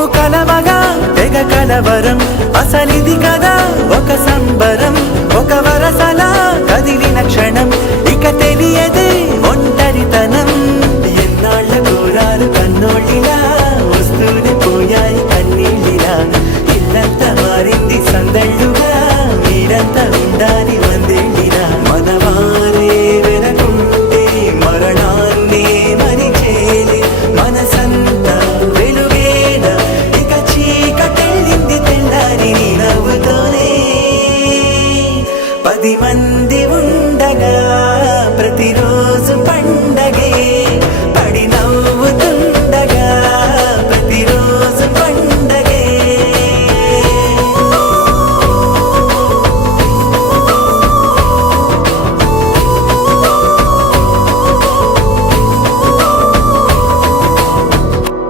మేము కలవగా తెగ కలవరం అసలిది కదా ఒక సంబరం ఒక వరసలా కదిలిన క్షణం ఇక తెలియదే